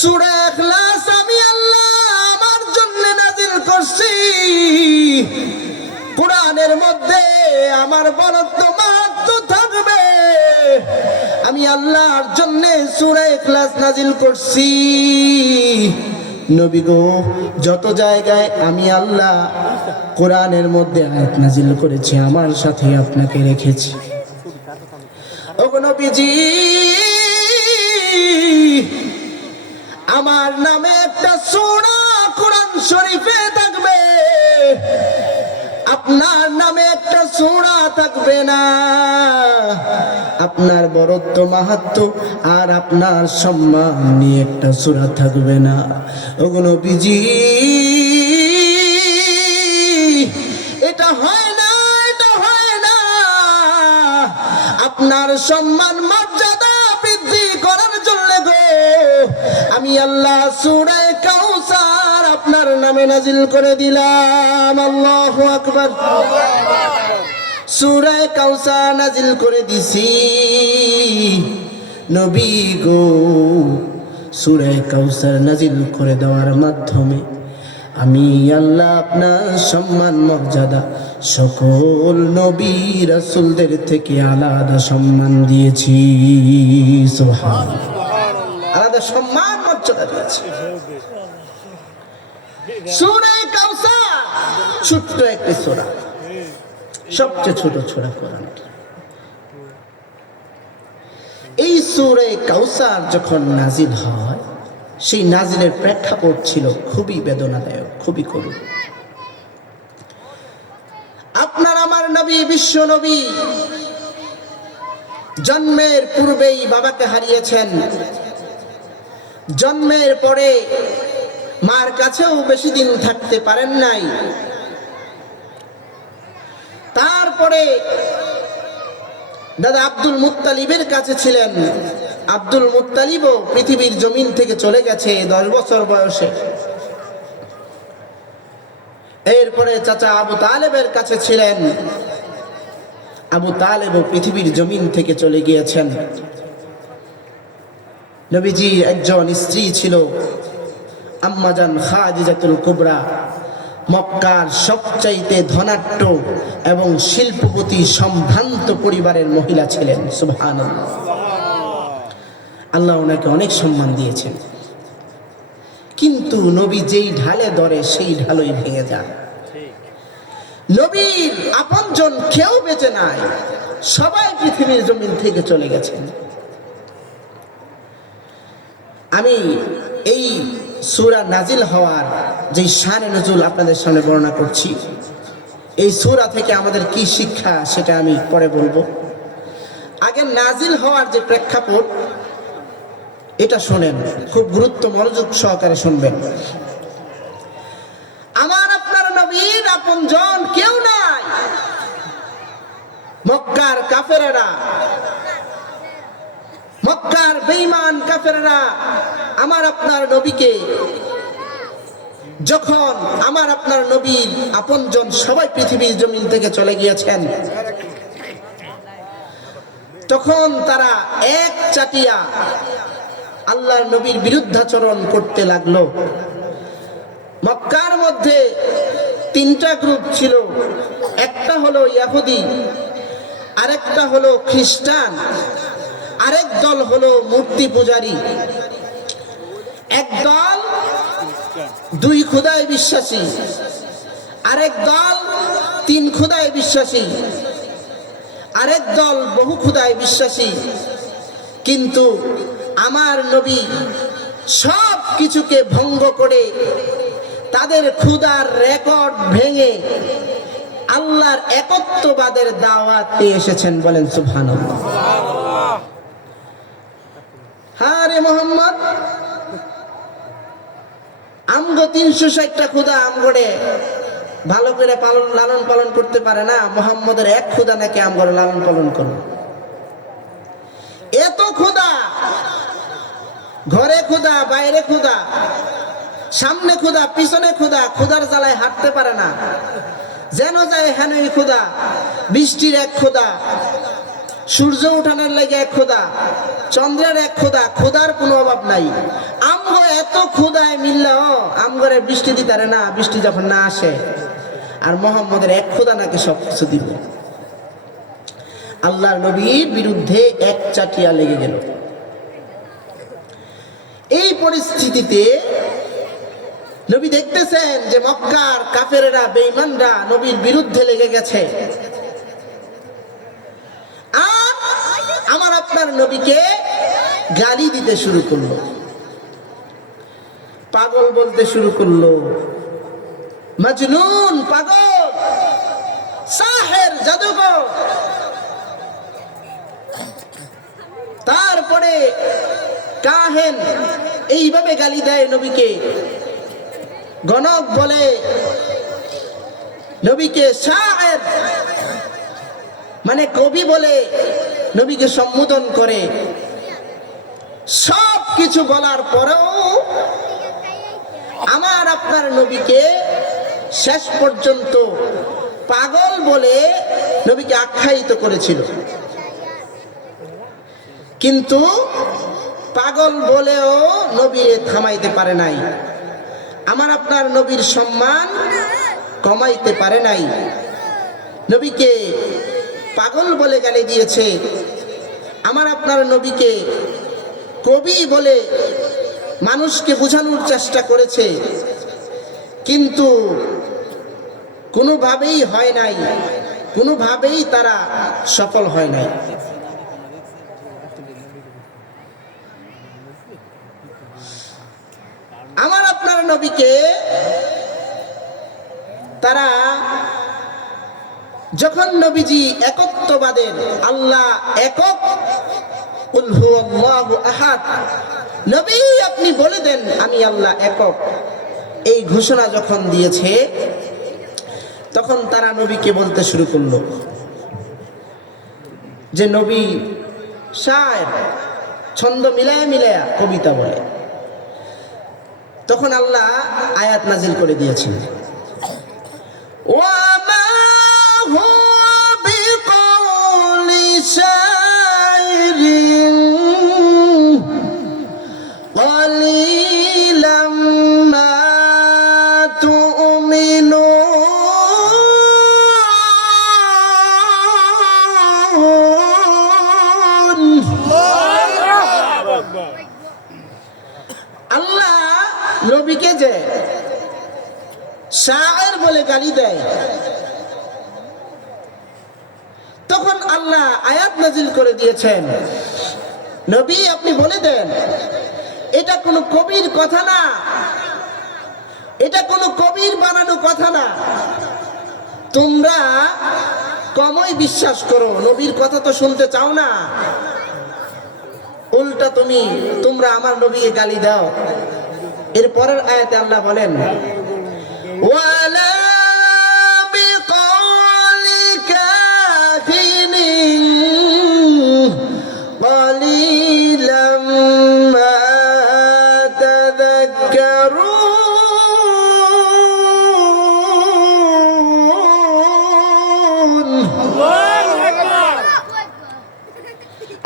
সূরা ইখলাস আমি আল্লাহ আমার জন্য নাজিল করছি। কোরআনের মধ্যে আমার বরত্ব মাহাত্ম থাকবে। আমি আল্লাহর জন্য সূরা ইখলাস নাজিল করছি। নবী গো, যত জায়গায় আমি আল্লাহ কোরআনের মধ্যে আয়াত নাজিল করেছি, আমার সাথে আপনাকে রেখেছি। ওগো নবীজি আমার নামে একটা সোনা কোরআন শরীফে থাকবে। আপনার নামে একটা সোনা থাকবে না। আপনার বরত্ব মাহাত্ম আর আপনার সম্মান নিয়ে একটা সুরা থাকবে না। ওগুলো বিজি এটা হয় না, এটা হয় না। আপনার সম্মান মর্যাদা আমি আল্লাহ সুরায় কাউসার আপনার নামে নাজিল করে দিলাম। আল্লাহ আকবার। সুরায় কাউসার নাজিল করে দিছি। নবী গো সুরায় কাউসার নাজিল করে দেওয়ার মাধ্যমে আমি আল্লাহ আপনার সম্মান, মর্যাদা, সকল নবী রাসূলদের থেকে আলাদা সম্মান দিয়েছি। সুবহান আলাদা সম্মান মর্যাদা দিয়েছি সূরা কাউসার, ছোট্ট একটি সূরা। সবচেয়ে ছোট ছোড়া এই সূরা কাউসার যখন নাজিল হয়, সেই নাজিলের প্রেক্ষাপট ছিল খুবই বেদনাদায়ক, খুবই করুণ। আপনার আমার নবী, বিশ্ব নবী, জন্মের পূর্বেই বাবাকে হারিয়েছেন। জন্মের পরে মার কাছেও বেশি দিন থাকতে পারেন নাই। তারপরে দাদা আব্দুল মুত্তালিবের কাছে ছিলেন। আব্দুল মুত্তালিবও পৃথিবীর জমিন থেকে চলে গেছে দশ বছর বয়সে। এরপরে চাচা আবু তালেবের কাছে ছিলেন। আবু তালেবও পৃথিবীর জমিন থেকে চলে গিয়েছেন। নবীজি একজন স্ত্রী ছিল, আম্মাজান খাদিজাতুল কুবরা, মক্কার সবচাইতে ধনাট্য এবং শিল্পপতি সম্ভ্রান্ত পরিবারের মহিলা ছিলেন সুবহান আল্লাহ ওনাকে অনেক সম্মান দিয়েছেন। কিন্তু নবী যেই ঢালে ধরে, সেই ঢালই ভেঙে যায়। নবীর আপনজন কেউ বেঁচে নাই, সবাই পৃথিবীর জমিন থেকে চলে গেছেন। আমি এই সুরা নাজিল হওয়ার যে শানে নজুল আপনাদের সামনে বর্ণনা করছি, এই সুরা থেকে আমাদের কি শিক্ষা সেটা আমি পরে বলব। আগে নাজিল হওয়ার যে প্রেক্ষাপট, এটা শোনেন, খুব গুরুত্ব মনোযোগ সহকারে শুনবেন। আমার আপনার নবীর আপন জন কেউ নাই। মক্কার কাফেরেরা মক্কার বেঈমান কাফেররা আমার আপনার নবীকে, যখন আমার আপনার নবীর আপনজন সবাই পৃথিবীর জমিন থেকে চলে গিয়েছেন, তখন তারা এক চাটিয়া আল্লাহর নবীর বিরুদ্ধাচরণ করতে লাগল। মক্কার মধ্যে তিনটা গ্রুপ ছিল। একটা হলো ইয়াহুদি, আরেকটা হলো খ্রিস্টান। আরেক দল হলো মূর্তি পূজারী। এক দল দুই খুদায় বিশ্বাসী, আরেক দল তিন খুদায় বিশ্বাসী, আরেক দল বহু খুদায় বিশ্বাসী। কিন্তু আমার নবী সব কিছুকে ভঙ্গ করে তাদের ক্ষুদার রেকর্ড ভেঙে আল্লাহর একত্ববাদের দাওয়াত এসেছেন বলেন সুবহানাল্লাহ। হ্যাঁ মোহাম্মদ। আমগো তিনশো ষাটটা খুদা আমগড়ে ভালো করে পালন, লালন পালন করতে পারে না, মোহাম্মদের এক খুদা নাকি আমগড়ে লালন পালন করো এত খুদা ঘরে খুদা বাইরে খুদা সামনে খুদা পিছনে খুদা খুদার জ্বালায় হাঁটতে পারে না। যেন যায় হেনই খুদা বৃষ্টির এক খুদা সূর্য উঠানের লেগে এক খোদা, চন্দ্রের এক খোদা, খোদার কোনো অভাব নাই। আমগো এত ক্ষুদায় মিললেও আমগরে বৃষ্টি দিতারে না, বৃষ্টি যখন না আসে, আর মোহাম্মদের এক খোদা নাকি সব কিছু দিব। আল্লাহর নবীর বিরুদ্ধে এক চাটিয়া লেগে গেল। এই পরিস্থিতিতে নবী দেখতেছেন যে মক্কার কাফেরেরা, বেঈমানরা নবীর বিরুদ্ধে লেগে গেছে। আমার আপনার নবীকে গালি দিতে শুরু করল। পাগল বলতে শুরু করল। মজনুন, পাগল! সাহের জাদুকর! তারপরে কাহেন এইভাবে গালি দেয় নবীকে। গণক বলে, নবীকে শায়ের মানে কবি বলে নবীকে সম্বোধন করে। সব কিছু বলার পরেও আমার আপনার নবীকে শেষ পর্যন্ত পাগল বলে নবীকে আখ্যায়িত করেছিল। কিন্তু পাগল বলেও নবীরে থামাইতে পারে নাই। আমার আপনার নবীর সম্মান কমাইতে পারে নাই। নবীকে পাগল বলে গালি দিয়েছে। আমার আপনার নবীকে কবি বলে মানুষকে বোঝানোর চেষ্টা করেছে। কিন্তু কোনোভাবেই হয় নাই, কোনোভাবেই তারা সফল হয় নাই। আমার আপনার নবীকে তারা যখন নবীজি একত্ববাদের আল্লাহ একক আহাদ নবী আপনি বলে দেন, আমি আল্লাহ একক এই ঘোষণা যখন দিয়েছে, তখন তারা নবীকে বলতে শুরু করল যে নবী শায়ের ছন্দ মিলায়া মিলায়া কবিতা বলে। তখন আল্লাহ আয়াত নাজিল করে দিয়েছেন। ওয়ামা শায়ের বলে গালি দেয়। তখন আল্লাহ আয়াত নাজিল করে দিয়েছেন। নবী, আপনি বলে দেন, এটা কোনো কবির কথা না। এটা কোনো কবির বানানো কথা না। তোমরা কমই বিশ্বাস করো, নবীর কথা তো শুনতে চাও না। উল্টা তুমি, তোমরা আমার নবীকে গালি দাও। এর পরের আয়াতে আল্লাহ বলেন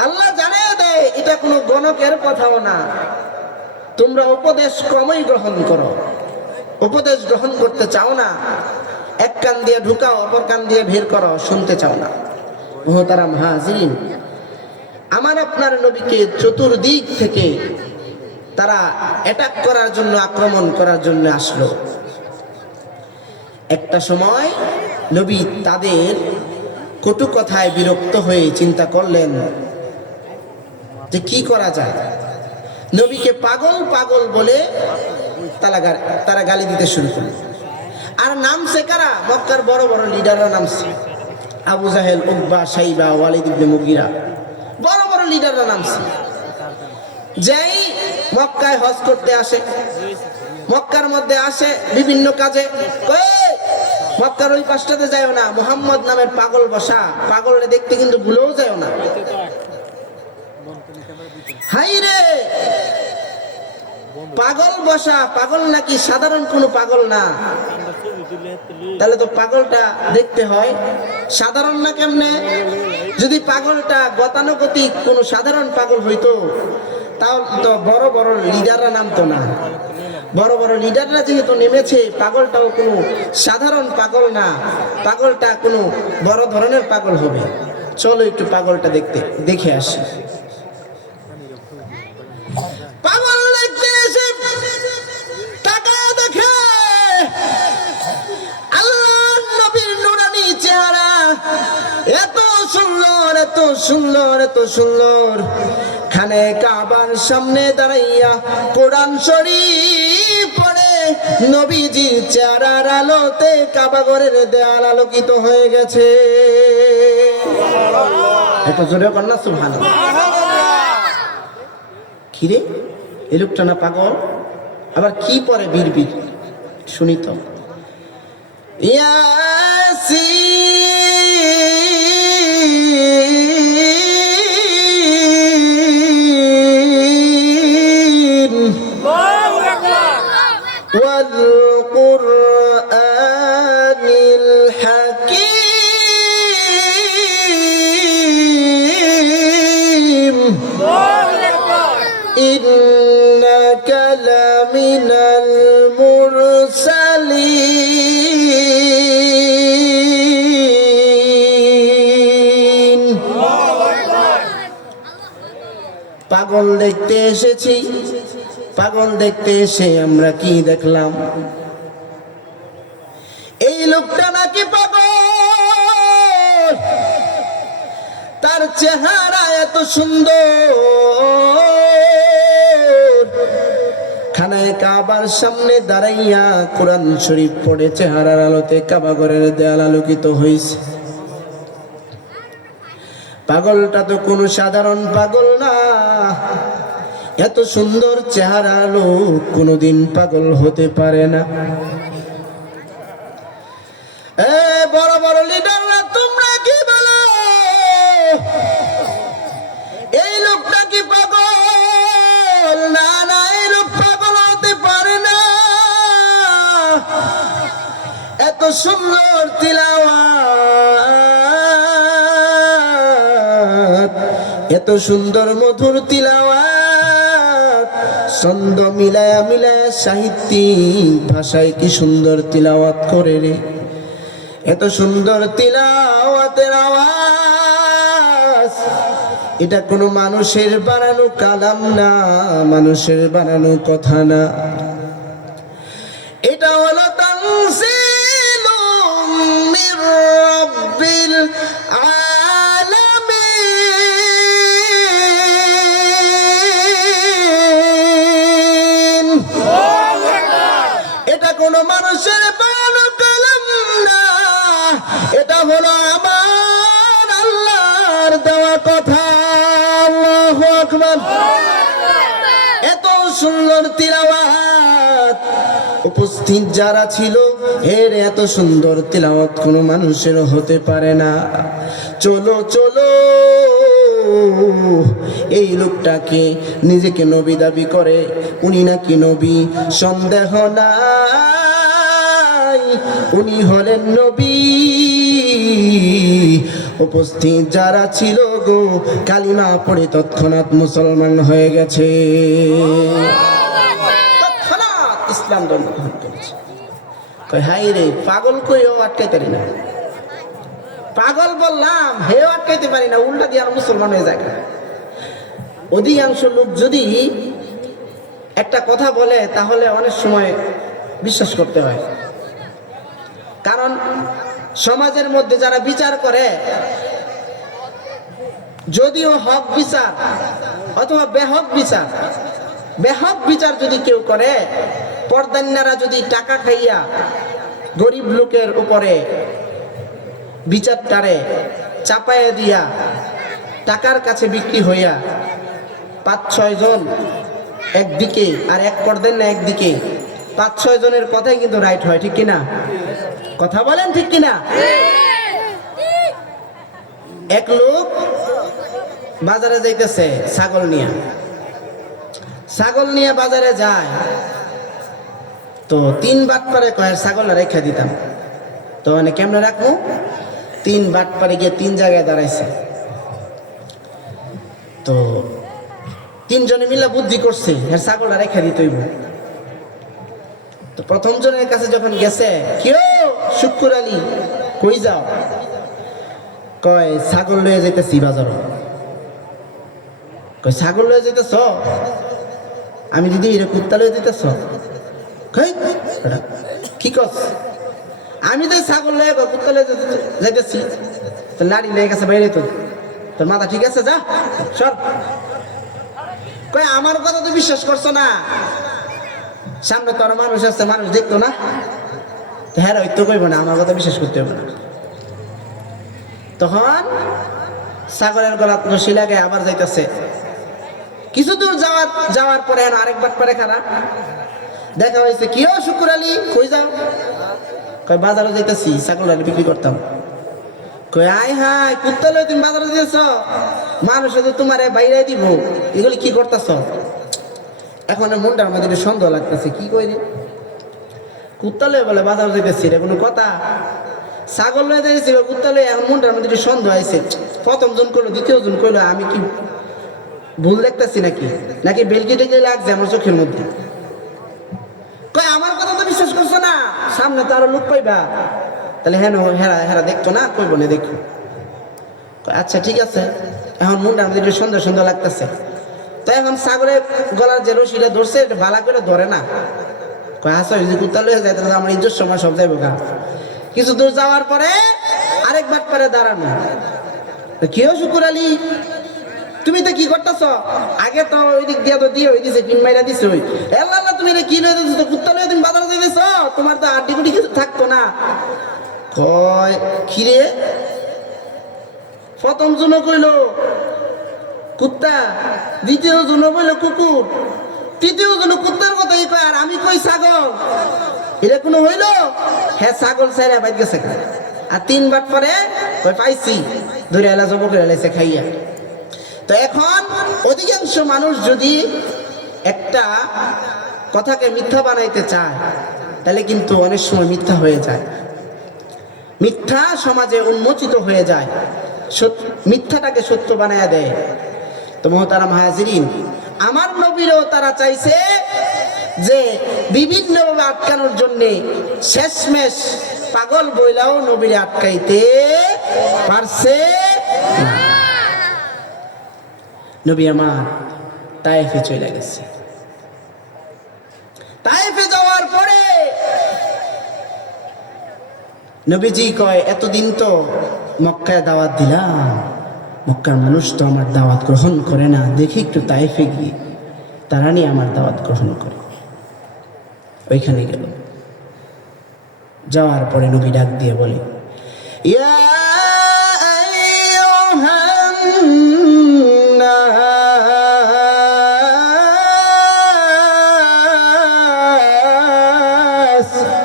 আল্লাহ জানিয়ে দেয় এটা কোনো গণকের কথাও না। তোমরা উপদেশ কমই গ্রহণ করো। উপদেশ গ্রহণ করতে চাও না, এক কান দিয়ে ঢুকাও, অপর কান দিয়ে ভিড় করো, শুনতে চাও না। মোহতারাম হাজিন আমার আপনার নবীকে চতুর্দিক থেকে তারা অ্যাটাক করার জন্য, আক্রমণ করার জন্য আসলো। একটা সময় নবী তাদের কটু কথায় বিরক্ত হয়ে চিন্তা করলেন, যে কি করা যায়? নবীকে পাগল পাগল বলে তারা তারা গালি দিতে শুরু করে। আর নামছে কারা? মক্কার বড় বড় লিডাররা নামছে। আবু জাহেল, উকবা, সাইবা, ওয়ালিদ ইবনে মুগিরা। বড় বড় লিডাররা নামছে। যেই মক্কায় হজ করতে আসে, মক্কার মধ্যে আসে বিভিন্ন কাজে। মক্কার ওই পাশটাতে যায় না। মোহাম্মদ নামের পাগল বসা। পাগলরে দেখতে কিন্তু ভুলেও যায় না। হাই রে পাগল বসা, পাগল নাকি? সাধারণ কোনো পাগল না। তাহলে তো পাগলটা দেখতে হয়। সাধারণ না কেমনে? যদি পাগলটা গতানুগতিক কোনো সাধারণ পাগল হইতো তাও তো বড় বড় লিডাররা নামতো না। বড় বড় লিডাররা যেহেতু নেমেছে, পাগলটাও কোনো সাধারণ পাগল না। পাগলটা কোনো বড় ধরনের পাগল হবে। চলো একটু পাগলটা দেখতে, দেখে আসি। সুন্দর, এত সুন্দর। খানে কাবার সামনে দাঁড়াইয়া কোরআন শরীফ পড়ে। নবীজির চেহারার আলোতে কাবা ঘরের দেয়াল আলোকিত হয়ে গেছে। একটু জোরে কন্যা সুভান কিরে? এই লোকটা না পাগল? আবার কি পরে বীর বীর তো। ইয়াসিন এসেছি। পাগল দেখতে এসে আমরা কি দেখলাম? এই লোকটা নাকি পাগল? তার চেহারা এত সুন্দর। খানায় কাবার সামনে দাঁড়াইয়া কোরআন শরীফ পড়ে, চেহারার আলোতে কাবা ঘরের দেয়াল আলোকিত হয়েছে পাগলটা তো কোনো সাধারণ পাগল না। এত সুন্দর চেহারা লোক কোনোদিন পাগল হতে পারে না। বড় বড় লিডাররা তোমরা কি বলো? এই লোকটা কি পাগল? না না, এই লোক পাগল হতে পারে না। এত সুন্দর তিলাওয়াত, এত সুন্দর মধুর তিলাওয়াত। ছন্দ মিলায়া মিলায়া সাহিত্যিক ভাষায় কি সুন্দর তিলাওয়াত করে রে। এত সুন্দর তিলাওয়াতের আওয়াজ, এটা কোনো মানুষের বানানো কালাম না, মানুষের বানানো কথা না। এটা হলো তানসিলুম মির রাব্বিল আলামিন তিলাওয়াত উপস্থিত যারা ছিল, এর এত সুন্দর তিলাওয়াত কোনো মানুষের হতে পারে না। চলো চলো। এই লোকটাকে নিজেকে নবী দাবি করে, উনি নাকি নবী, সন্দেহ নাই। উনি হলেন নবী। উপস্থিত যারা ছিল গো, কালিমা পড়ে তৎক্ষণাৎ মুসলমান হয়ে গেছে। ইসলাম ধর্ম গ্রহণ করেছে হাই রে, পাগল কইও আটকাইতে পারি না। পাগল বললাম হেও আটকাইতে পারি না, উল্টা দিয়ে আর মুসলমান হয়ে যায় অধিকাংশ লোক যদি একটা কথা বলে, তাহলে অনেক সময় বিশ্বাস করতে হয়। কারণ সমাজের মধ্যে যারা বিচার করে, যদিও হক বিচার অথবা বেহক বিচার বেহক বিচার যদি কেউ করে পর্দান্যারা যদি টাকা খাইয়া গরিব লোকের উপরে বিচারটারে চাপাইয়া দিয়া টাকার কাছে বিক্রি হইয়া পাঁচ, ছয় জন একদিকে আর এক পর্দান না একদিকে, পাঁচ, ছয় জনের কথাই কিন্তু রাইট হয়, ঠিক কিনা? কথা বলেন ঠিক কিনা? এক লোক বাজারে যাইতেছে ছাগল নিয়ে। ছাগল নিয়ে বাজারে যায় তো তিন বাট পারে কয়ের ছাগল রেখা দিতাম। তো মানে কেমনে রাখব? তিন বাট পারে গিয়ে তিন জায়গায় দাঁড়াইছে। তো তিনজনে মিলে বুদ্ধি করছে, এর ছাগলটা রেখে দিতে হইব। তো প্রথম জনের কাছে যখন গেছে কেউ শুক্কুর আলী, কই যাও? কয়, ছাগল লয়ে যেতেছি বাজার। কয়, ছাগল লয়ে যেতেছ আমি দিদি, এর কুত্তা লয়ে যেতেছ কি কস? আমি তো ছাগল লয়ে কয় কুত্তা লয়ে যাইতেছি। তো লাড়ি লেগে গেছে বাইরে তো। তোর মাথা ঠিক আছে, যা। সর। কয় আমার কথা তো বিশ্বাস করছ না। সামনে তোর মানুষ আছে, মানুষ দেখতো না। হ্যাঁ ওই তো কইব না, আমার কথা বিশ্বাস করতে হবে না। তখন সাগরের গলা রশি লাগে আবার যাইতেছে। কিছু দূর যাওয়ার যাওয়ার পরে আরেকবার পরে খারাপ দেখা হয়েছে কি? শুকুর আলী, কই যাও? কই বাজারে যাইতেছি, ছাগল আলী বিক্রি করতাম। কই আয় হাই কুত্তা লই তুমি বাজারে দিয়েছ মানুষ তো তোমারে বাইরে দিব। এগুলি কি করতেছ? এখন মনটার মধ্যে সন্দেহ লাগতেছে, কি কইলি কুত্তা লয়ে বলে বাজার যাইতেছি এটা কোনো কথা? ছাগল লয়ে এবার কুত্তা লয়ে, এখন মনটার মধ্যে সন্দেহ আইছে। প্রথম জন কইলো, দ্বিতীয় জন কইলো, আমি কি ভুল দেখতেছি নাকি? নাকি বেলকি টেকে লাগছে আমার চোখের মধ্যে? কই আমার কথা তো বিশ্বাস করছ না? সামনে তো আরও লোক পাইবা। তাহলে হেন, হেরা হেরা দেখতো না? কইব না দেখো। আচ্ছা ঠিক আছে। এখন মনটার মধ্যে একটু সুন্দর সুন্দর লাগতেছে। তো এখন সাগরের গলার যে রশিটা ধরছে, এটা ভালো করে ধরে না। কয় আসো যদি কুত্তা লয়ে যায়, তাহলে আমার ইজ্জত সময় সব যাইব গা। কিছু দূর যাওয়ার পরে আরেকবার পরে দাঁড়ানো। কেউ শুকুর আলী তুমি তো কি করতেছ? আগে তো ওই দিক দিয়ে তো দিয়ে ওই দিছে পিন মাইরা দিছে তুমি কি লয়ে তো কুত্তা লয়ে তুমি বাজারে দিয়েছ তোমার তো আড্ডি গুটি কিছু থাকতো না। কয় খিরে প্রথম জন কইল, কুত্তা। দ্বিতীয় জন বলল কুকুর। তৃতীয় জন কুত্তার কথাই কয়? আর আমি কই ছাগল? এটা কোনো হইল? হ্যাঁ ছাগল সাইরা বাইর গেছে। আর তিনবার পরে কই পাইছি। ধরে এলা জব করে এলাইছে খাইয়া। তো এখন অধিকাংশ মানুষ যদি একটা কথাকে মিথ্যা বানাইতে চায়, তাহলে কিন্তু অনেক সময় মিথ্যা হয়ে যায়। মিথ্যা সমাজে উন্মোচিত হয়ে যায় মিথ্যাটাকে সত্য বানায়া দেয়। তো মহতারা হাজিরিন, আমার নবীরও তারা চাইছে যে বিভিন্নভাবে আটকানোর জন্যে শেষমেশ পাগল বইলাও নবীরে আটকাইতে পারছে। নবী আমার তাইফে চলে গেছে। তাইফে যাওয়ার পরে নবীজি কয়, এতদিন তো মক্কায় দাওয়াত দিলাম। মক্কার মানুষ তো আমার দাওয়াত গ্রহণ করে না। দেখি একটু তাইফে গিয়ে তারা নিয়ে আমার দাওয়াত গ্রহণ করে। ওইখানে গেল। যাওয়ার পরে নবী ডাক দিয়ে বলে, ইয়া Yes.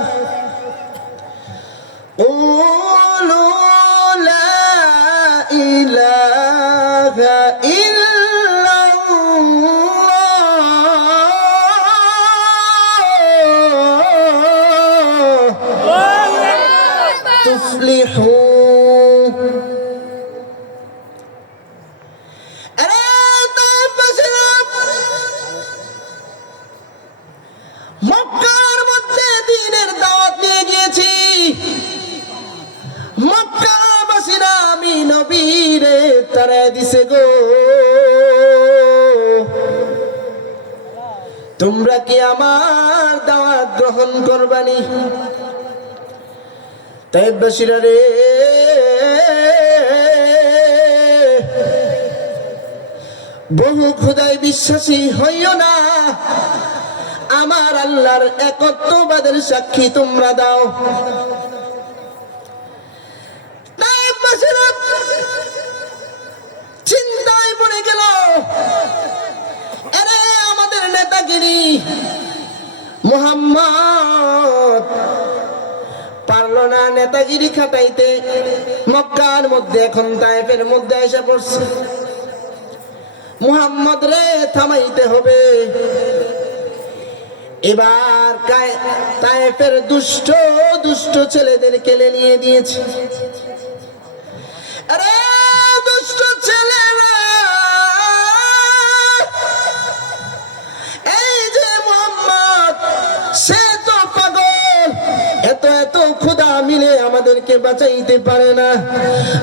তাই রে। বহু খুদায় বিশ্বাসী হইও না। আমার আল্লাহর একত্ববাদের সাক্ষী তোমরা দাও। চিন্তায় পড়ে গেল। আরে আমাদের নেতাগিরি মোহাম্মদ পারল না নেতাগিরি খাটাইতে মক্কার মধ্যে এখন তাইফের মধ্যে এসে পড়ছে। মুহাম্মদ রে থামাইতে হবে। এবার তাইফের দুষ্ট দুষ্ট ছেলেদের কেলে নিয়ে দিয়েছে। আরে খুদা মিলে আমাদেরকে বাঁচাইতে পারে না।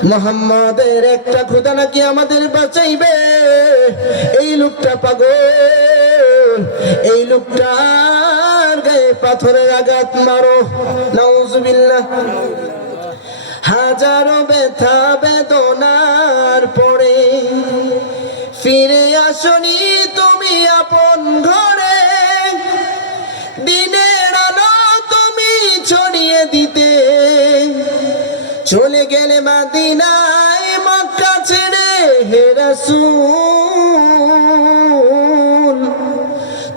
মোহাম্মদের একটা নাকি আমাদের বাঁচাইবে? এই লোকটা পাগল। এই গায়ে পাথরের আঘাত মারো। নাউজুবিল্লাহ। হাজারো ব্যথা বেদনার পরে ফিরে আসনি তুমি আপন ঘরে। গেলে মাদিনায় মক্কা ছেড়ে হে রাসূল,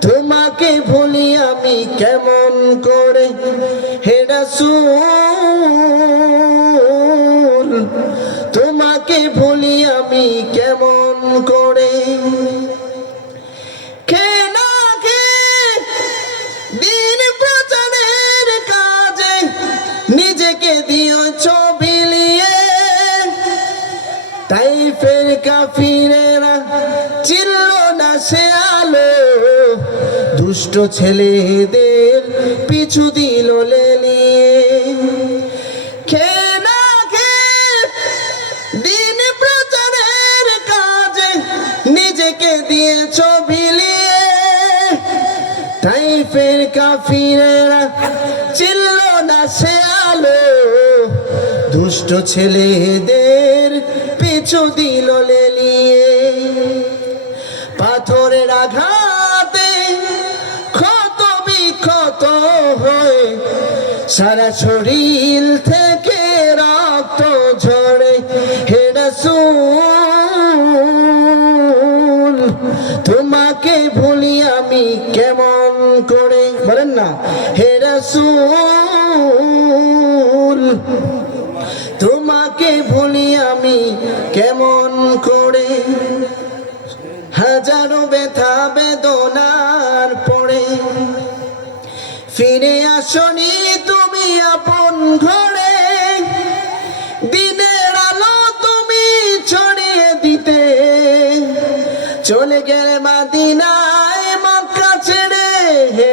তোমাকে ভুলি আমি কেমন করে? হে রাসূল, তোমাকে ভুলি আমি ছেলেদের পিছু দিল লেলিয়ে দিন প্রচারের কাজে নিজেকে দিয়েছ বিলিয়ে তাই ফের কাফিরেরা চিল্ল না সে আলো। দুষ্ট ছেলেদের পিছু দিল লেলিয়ে সারা শরীর থেকে রক্ত ঝরে, হে রাসূল, তোমাকে ভুলি আমি কেমন করে? বলেন না, হে রাসূল, তোমাকে ভুলি আমি কেমন করে? হাজারো ব্যথা বেদনার পরে ফিরে আসনি আপন ঘরে, দিনের আলো তুমি ছড়িয়ে দিতে। চলে গেলে মাদিনায় মক্কা ছেড়ে হে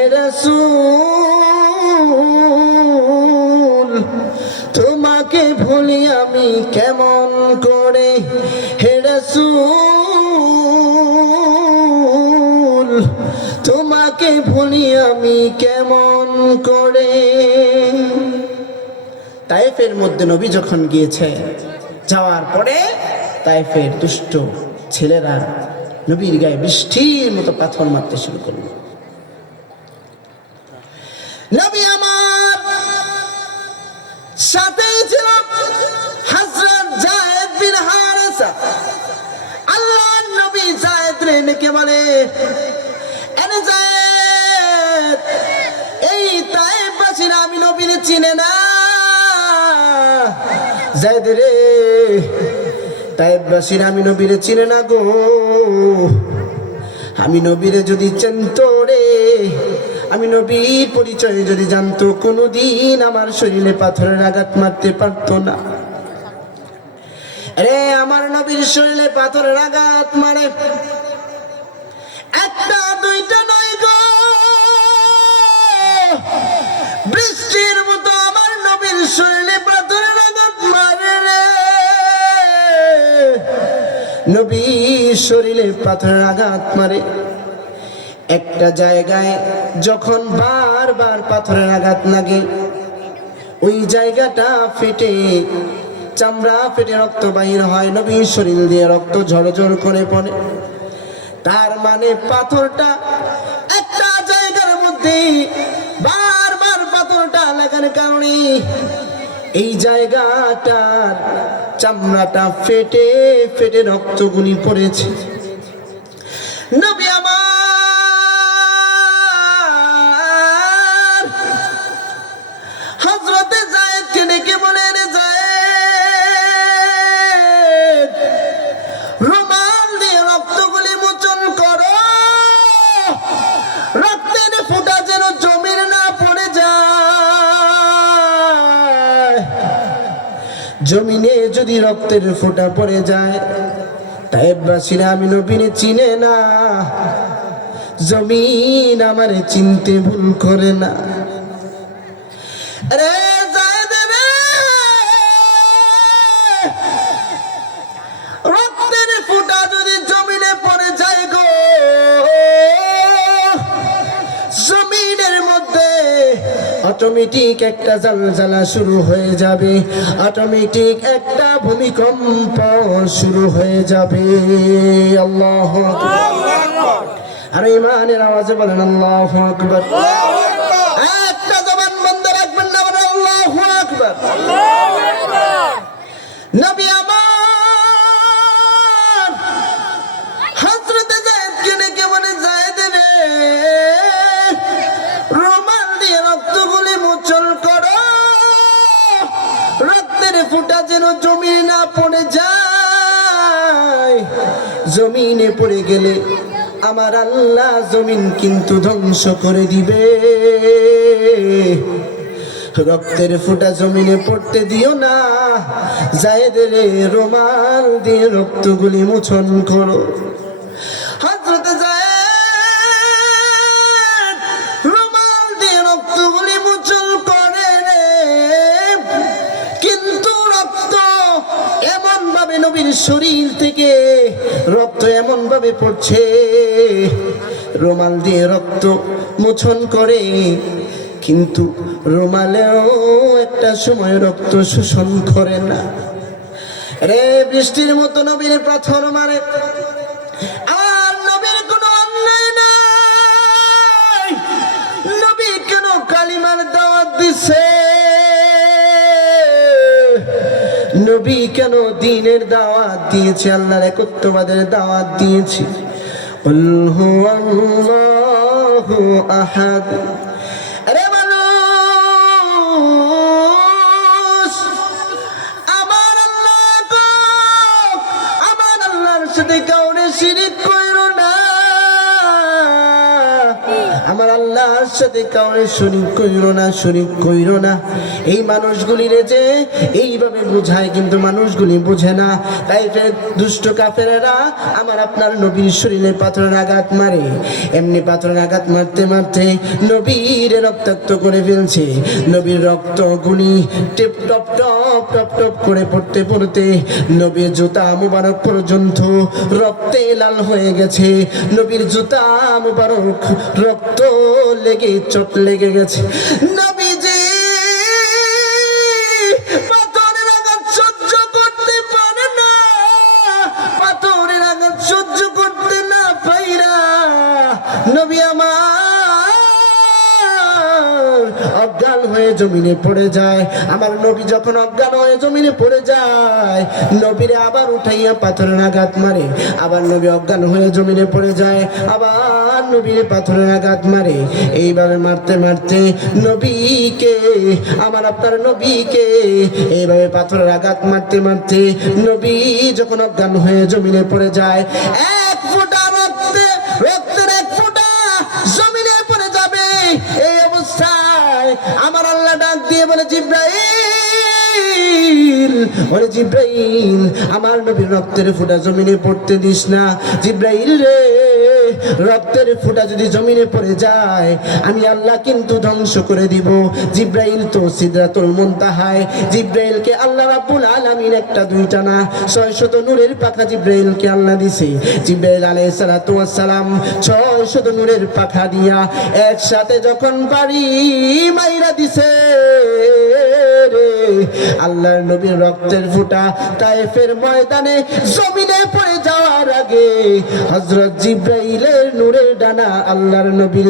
তোমাকে ভুলি আমি কেমন করে? হে তোমাকে ভুলি আমি কেমন করে? তাইফের মধ্যে নবী যখন গিয়েছে, যাওয়ার পরে তাইফের দুষ্ট ছেলেরা নবীর গায়ে বৃষ্টির মতো পাথর মারতে শুরু করল। নবী আমার সাথে ছিল জায়েদ বিন হারেসা। আল্লাহ নবী জায়েদ রে ডেকে বলে, এনে জায়েদ, এই তাইফবাসীরা আমি নবীর চিনে না। রে। আমি নবীর চিনে না গো। আমি নবীরে যদি চিনত রে, আমি নবীর পরিচয় যদি জানতো, কোনোদিন আমার শরীরে পাথরের আঘাত মারতে পারতো না। রে আমার নবীর শরীরে পাথরের আঘাত মারে। একটা, দুইটা নয় গো। নবীর শরীরে পাথরের আঘাত মারে। একটা জায়গায় যখন বারবার পাথরের আঘাত লাগে, ওই জায়গাটা ফেটে, চামড়া ফেটে রক্ত বাহির হয় নবীর শরীর দিয়ে রক্ত ঝরঝর করে পড়ে। তার মানে পাথরটা একটা জায়গার মধ্যে বারবার পাথরটা লাগার কারণে এই জায়গাটার চামড়াটা ফেটে ফেটে রক্তগুলি পড়েছে। নবী জমিনে যদি রক্তের ফোঁটা পড়ে যায় তাইবাসীরা আমি নবীনে চিনে না। জমিন আমারে চিনতে ভুল করে না। রে অটোমেটিক একটা জালজালা শুরু হয়ে যাবে। অটোমেটিক একটা ভূমিকম্প শুরু হয়ে যাবে। আল্লাহ আর ইমানের আওয়াজে বলেন আল্লাহ আকবর। একটা জবান বন্ধ রাখবেন না বলেন আল্লাহ আকবর। জমিনে না পড়ে যায়। জমিনে পড়ে গেলে আমার আল্লাহ জমিন কিন্তু ধ্বংস করে দিবে। রক্তের ফুটা জমিনে পড়তে দিও না। যায় রে রোমাল দিয়ে রক্তগুলি মোচন করো। শরীর থেকে রক্ত এমন ভাবে পড়ছে। রুমাল দিয়ে রক্ত মোচন করে, কিন্তু রুমালেও একটা সময় রক্ত শোষণ করে না। রে, বৃষ্টির মতো নবীর পাথর মারে। আর নবীর কোনো অন্যায় নাই। নবী কেন কালিমার দাওয়াত দিছে? নবী কেন দিনের দাওয়াত দিয়েছে? আল্লাহর একত্ববাদের দাওয়াত দিয়েছে। قل সাথে কাউরে শরিক কইরো না, শরিক কইরো না। এই মানুষগুলিরে যে এইভাবে বুঝায়, কিন্তু মানুষগুলি না। তাই দুষ্ট আমার আপনার নবীর শরীরে পাথরের আঘাত মারে। এমনি পাথরের আঘাত মারতে মারতে নবীর রক্তাক্ত করে ফেলছে। নবীর রক্ত গুলি টেপ টপ টপ টপ টপ করে পড়তে পড়তে নবীর জুতা মুবারক পর্যন্ত রক্তে লাল হয়ে গেছে। নবীর জুতা মুবারক রক্ত লেগে চট লেগে গেছে। পাথরের সহ্য করতে পারে না। পাথরের সহ্য করতে না পাইরা নবী আমার হয়ে জমিনে পড়ে যায়। আমার নবী যখন অজ্ঞান হয়ে জমিনে পড়ে যায়, নবীরে আবার উঠাইয়া পাথরের আঘাত মারে। আবার নবী অজ্ঞান হয়ে জমিনে পড়ে যায়, আবার নবীরে পাথরের আঘাত মারে। এইভাবে মারতে মারতে নবীকে, আমার আপনার নবীকে এইভাবে পাথরের আঘাত মারতে মারতে নবী যখন অজ্ঞান হয়ে জমিনে পড়ে যায়, এক ওরে জিব্রাইল, আমার নবীর রক্তের ফোঁটা জমিনে পড়তে দিস না। জিব্রাইল রে, রক্তের ফোঁটা যদি জমিনে পড়ে যায়, আমি আল্লাহ কিন্তু ধ্বংস করে দিব। জিব্রাইল, তো সিদরাতুল মুনতাহায়। জিব্রাইলকে আল্লাহ রাব্বুল আলামিন একটা দুইটা না ছয় শত নূরের পাখা জিব্রাইলকে আল্লাহ দিছে। জিব্রাইল আলাইহিস সালাতু ওয়াস সালাম ছয় শত নূরের পাখা দিয়া একসাথে যখন পারি মাইরা দিছে রে। আল্লাহর নবীর রক্তের ফুটা তায়েফের ময়দানে জমিনে পড়ে যাওয়ার আগে হজরত জিব্রাইলের নূরের ডানা আল্লাহর নবীর